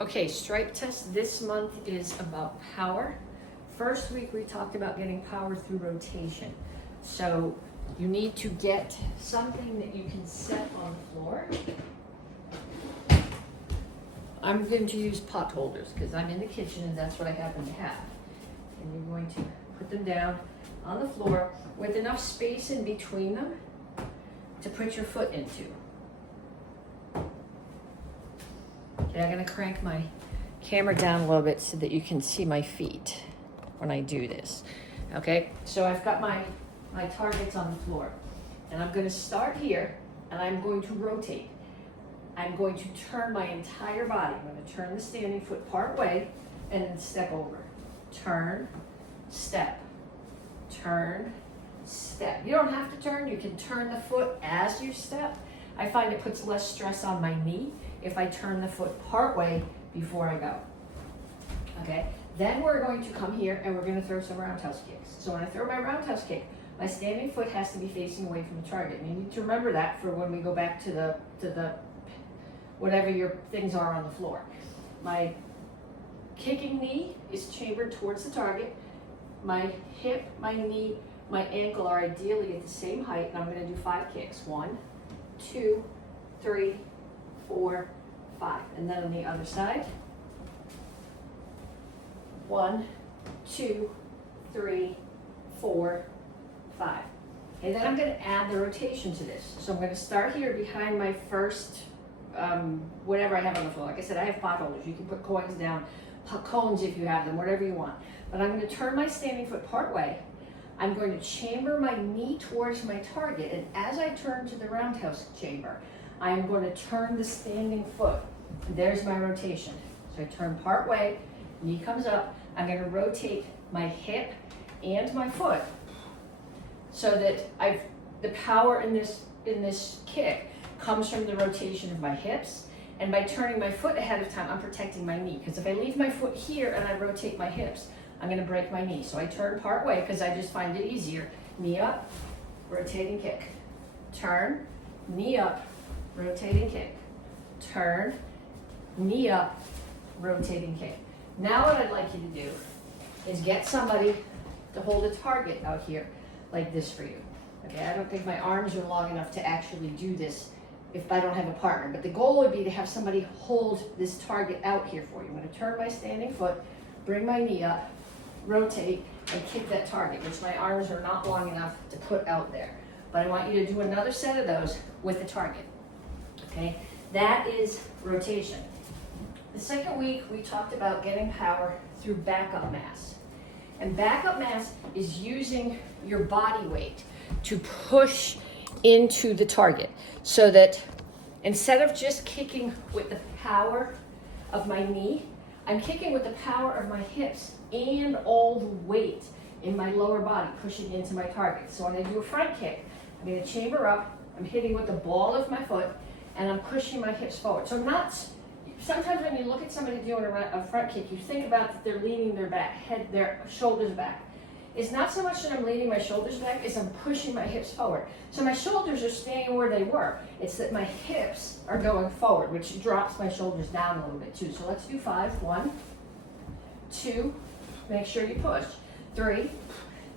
Okay, stripe test this month is about power. First week we talked about getting power through rotation. So you need to get something that you can set on the floor. I'm going to use pot holders because I'm in the kitchen and that's what I happen to have. And you're going to put them down on the floor with enough space in between them to put your foot into. Okay, I'm going to crank my camera down a little bit so that you can see my feet when I do this. Okay, so I've got my targets on the floor. And I'm going to start here and I'm going to rotate. I'm going to turn my entire body. I'm going to turn the standing foot part way and then step over. Turn, step, turn, step. You don't have to turn. You can turn the foot as you step. I find it puts less stress on my knee if I turn the foot part way before I go. Okay, then we're going to come here and we're going to throw some roundhouse kicks. So when I throw my roundhouse kick, my standing foot has to be facing away from the target. And you need to remember that for when we go back to the whatever your things are on the floor. My kicking knee is chambered towards the target. My hip, my knee, my ankle are ideally at the same height, and I'm going to do 5 kicks. 1, 2, 3, 4, 5. And then on the other side. 1, 2, 3, 4, 5. Okay, then I'm going to add the rotation to this. So I'm going to start here behind my first whatever I have on the floor. Like I said, I have pot holders. You can put coins down, cones if you have them, whatever you want. But I'm going to turn my standing foot part way. I'm going to chamber my knee towards my target, and as I turn to the roundhouse chamber, I am going to turn the standing foot. There's my rotation. So I turn part way, knee comes up. I'm going to rotate my hip and my foot so that the power in this kick comes from the rotation of my hips, and by turning my foot ahead of time, I'm protecting my knee. Because if I leave my foot here and I rotate my hips, I'm going to break my knee. So I turn part way because I just find it easier. Knee up, rotating kick. Turn, knee up, rotating kick. Turn, knee up, rotating kick. Now what I'd like you to do is get somebody to hold a target out here like this for you. Okay, I don't think my arms are long enough to actually do this if I don't have a partner. But the goal would be to have somebody hold this target out here for you. I'm going to turn my standing foot, bring my knee up, rotate, and kick that target, which my arms are not long enough to put out there. But I want you to do another set of those with the target. Okay, that is rotation. The second week, we talked about getting power through backup mass. And backup mass is using your body weight to push into the target so that instead of just kicking with the power of my knee, I'm kicking with the power of my hips and all the weight in my lower body pushing into my target. So when I do a front kick, I'm going to chamber up, I'm hitting with the ball of my foot, and I'm pushing my hips forward. So I'm not, sometimes when you look at somebody doing a front kick, you think about that they're leaning their back, their shoulders back. It's not so much that I'm leaning my shoulders back, as I'm pushing my hips forward. So my shoulders are staying where they were. It's that my hips are going forward, which drops my shoulders down a little bit too. So let's do 5. 1, 2, make sure you push. 3,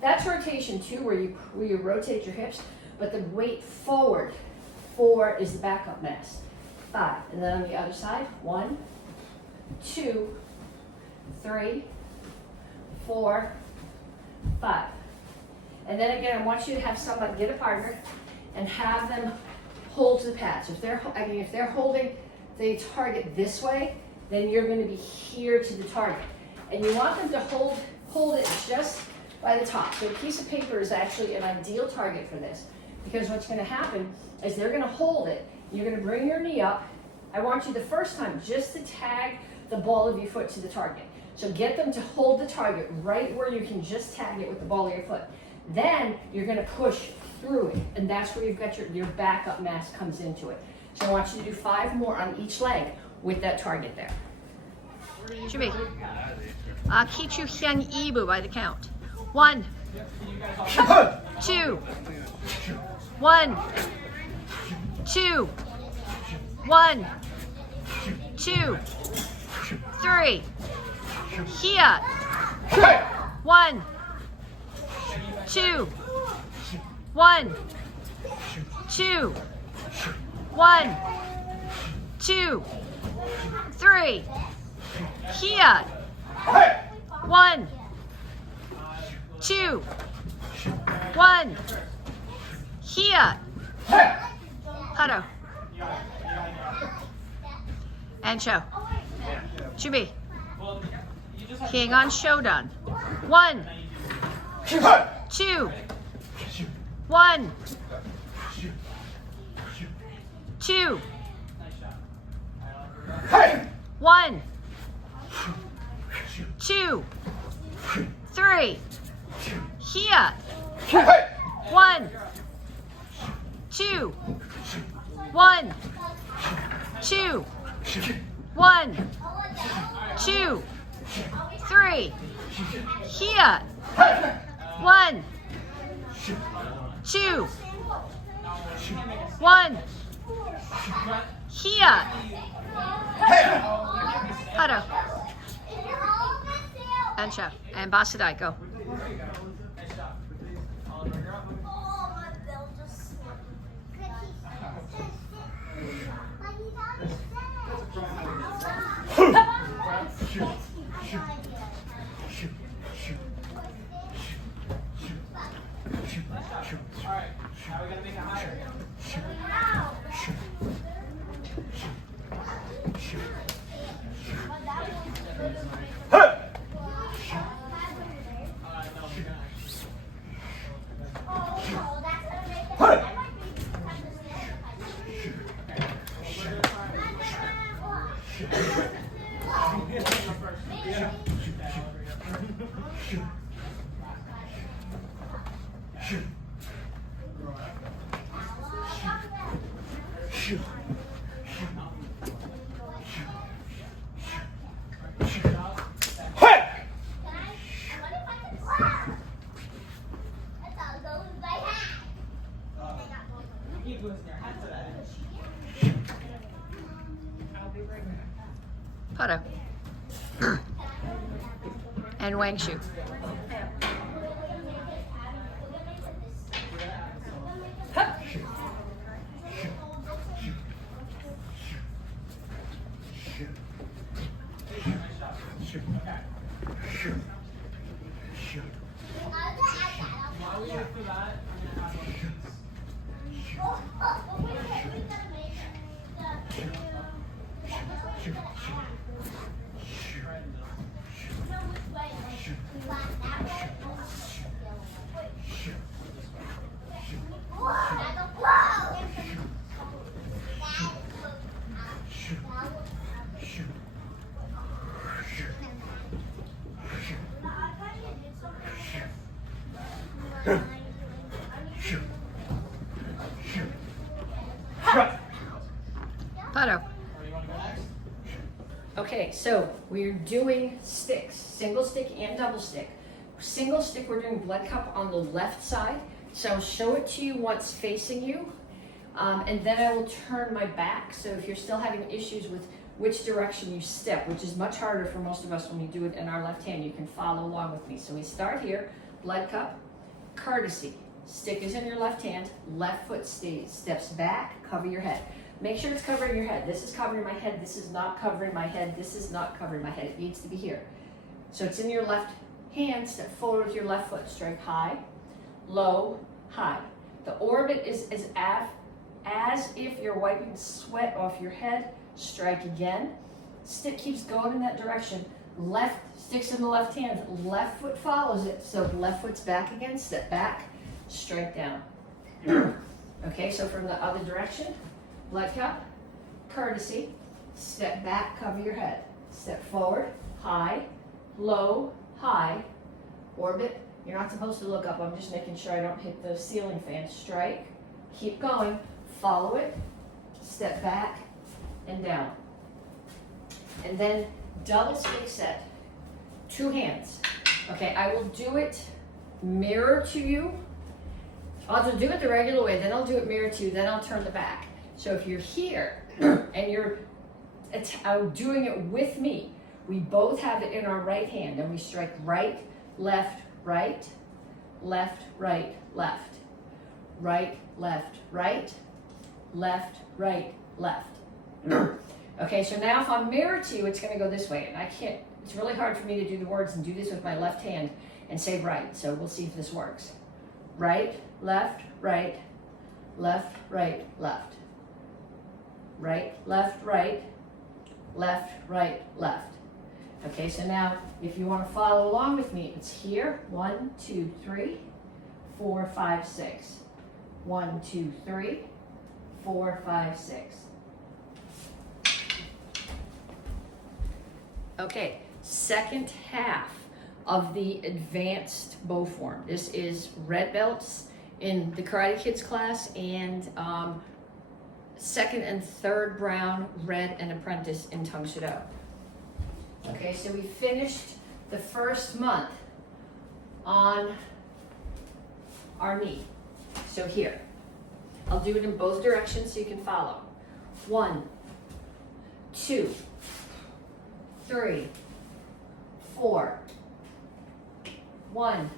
that's rotation 2, where you rotate your hips, but the weight forward. 4 is the backup mass. 5, and then on the other side, 1, 2, 3, 4, 5. And then again, I want you to have somebody, get a partner, and have them hold to the pad. So if they're holding the target this way, then you're going to be here to the target. And you want them to hold it just by the top. So a piece of paper is actually an ideal target for this, because what's going to happen is they're going to hold it. You're going to bring your knee up. I want you the first time just to tag the ball of your foot to the target. So get them to hold the target right where you can just tag it with the ball of your foot. Then you're going to push through it, and that's where you've got your backup mass comes into it. So I want you to do 5 more on each leg with that target there. 准备。기초 향 2부 by the count. 1, 2, 1, 2, 1, 2, 3. Here. 1, 2. 1, 2. 1, 2. 3. Here. 1, 2. 1. Here. Huddle. And show. Chubi. King on Shodan. 1, 2. 1, 2. 1, 2. 3. Here. 1, 2. 1, 2. 1, 2. 3. Here. 1, 2. 1. Here. Huddle. And show. And Basadai, go. Putter. And Wang Shu. Pato. Okay, so we're doing sticks, single stick and double stick. Single stick, we're doing blood cup on the left side. So I'll show it to you once facing you, and then I will turn my back. So if you're still having issues with which direction you step, which is much harder for most of us when we do it in our left hand, you can follow along with me. So we start here, blood cup, courtesy. Stick is in your left hand, left foot steps back, cover your head. Make sure it's covering your head. This is covering my head, this is not covering my head, this is not covering my head. It needs to be here. So it's in your left hand, step forward with your left foot, strike high, low, high. The orbit is as if you're wiping sweat off your head, strike again. Stick keeps going in that direction. Left, sticks in the left hand, left foot follows it. So left foot's back again, step back, strike down. Okay, so from the other direction, blood cup, courtesy, step back, cover your head. Step forward, high, low, high, orbit. You're not supposed to look up, I'm just making sure I don't hit the ceiling fan. Strike, keep going, follow it, step back, and down. And then double stick set, 2 hands. Okay, I will do it mirror to you. I'll just do it the regular way, then I'll do it mirror to you, then I'll turn the back. So if you're here and you're doing it with me, We both have it in our right hand, and we strike right, left, right, left, right, left, right, left, right, left, right, left. Okay, so now if I'm mirrored to you, it's going to go this way, and I can't, it's really hard for me to do the words and do this with my left hand and say right, so we'll see if this works. Right, left, right, left, right, left. Right, left, right, left, right, left. Okay, so now if you want to follow along with me, it's here. 1, 2, 3, 4, 5, 6. 1, 2, 3, 4, 5, 6. Okay, second half of the advanced bow form. This is red belts in the Karate Kids class and second and third brown, red, and apprentice in Tang Soo Do. Okay, so we finished the first month on our knee. So here, I'll do it in both directions so you can follow. 1, 2, 3, 4. 1,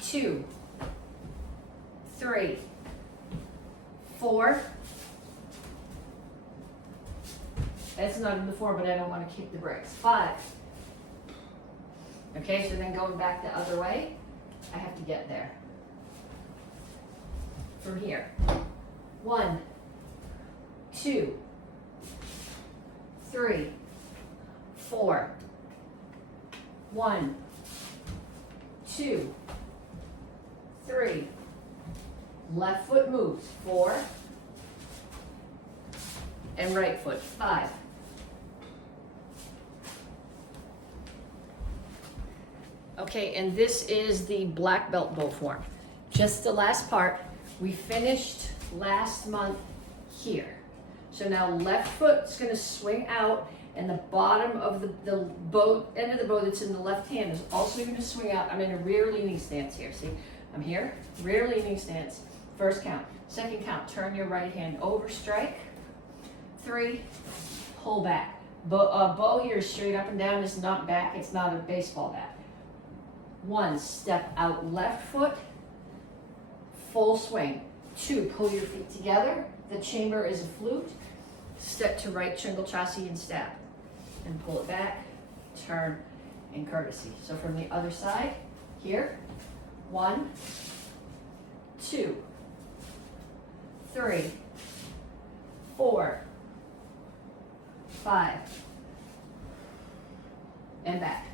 2, 3, 4. That's not in the 4, but I don't want to kick the brakes. 5. Okay, so then going back the other way, I have to get there. From here. 1, 2, 3, 4. 1, 2, 3. Left foot moves. 4. And right foot. 5. Okay, and this is the black belt bow form. Just the last part. We finished last month here. So now left foot's going to swing out, and the bottom of the bow, end of the bow that's in the left hand is also going to swing out. I'm in a rear leaning stance here. See, I'm here, rear leaning stance. First count. Second count, turn your right hand over, strike. 3, pull back. Bow here is straight up and down. It's not back. It's not a baseball bat. 1, step out left foot, full swing. 2, pull your feet together. The chamber is a flute. Step to right, Chingle Chassi and stab. And pull it back, turn, and courtesy. So from the other side, here, 1, 2, 3, 4, 5, and back.